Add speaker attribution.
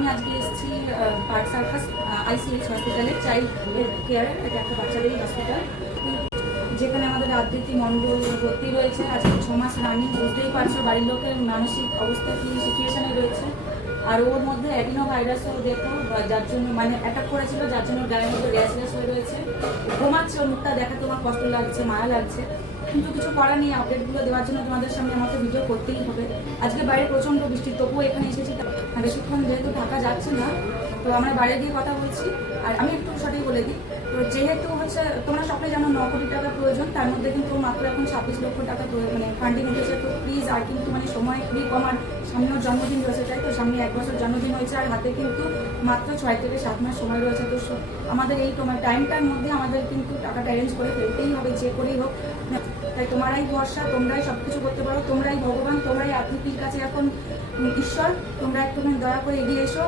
Speaker 1: আমি আজকে এসেছি পার্ক সার্কাস আইসিএইচ হসপিটালে চাইল্ড কেয়ারের এটা একটা বাচ্চাদেরই হসপিটাল যেখানে আমাদের রাজনীতি মণ্ডল ভর্তি রয়েছে, আজকে ছ মাস রানিং বুঝতেই পারছ বাড়ির লোকের মানসিক অবস্থা কী সিচুয়েশনে রয়েছে। আর ওর মধ্যে অ্যাডিনো ভাইরাসও দেখো যার জন্য মানে অ্যাটাক করেছিল, যার জন্য গায়ের মধ্যে গ্যাস গ্যাস হয়ে রয়েছে। ঘুমাচ্ছে, মুখটা দেখে তোমার কষ্ট লাগছে, মায়া লাগছে। কিন্তু কিছু করার নেই আপডেটগুলো দেওয়ার জন্য তোমাদের সামনে আমাকে ভিডিও করতেই হবে। আজকে বাইরে প্রচণ্ড বৃষ্টি, তবুও এখানে এসেছি বেশিক্ষণ যেহেতু থাকা যাচ্ছে না, তো আমরা বাইরে গিয়ে কথা বলছি। আর আমি একটু সঠিক বলে দিই, তো যেহেতু হচ্ছে তোমরা সকলে জানো ন কোটি টাকা প্রয়োজন, তার মধ্যে কিন্তু মাত্র এখন ছাব্বিশ লক্ষ টাকা মানে ফান্ডিং উঠেছে। তো প্লিজ আর কিন্তু মানে সময় খুবই কম, আর সামনেও জন্মদিন রয়েছে, তাই তো? সামনে এক বছর জন্মদিন হয়েছে, আর হাতে কিন্তু মাত্র ছয় থেকে সাত মাস সময় রয়েছে। তো আমাদের এই টাইমটার মধ্যে আমাদের কিন্তু টাকাটা অ্যারেঞ্জ করে ফেলতেই হবে, যে করেই হোক। তাই তোমারাই ভরসা, তোমরাই সবকিছু করতে পারো, তোমরাই ভগবান, তোমরাই আত্মীয় কাছে এখন ঈশ্বর, তোমরা একটু দয়া করে এগিয়ে এসো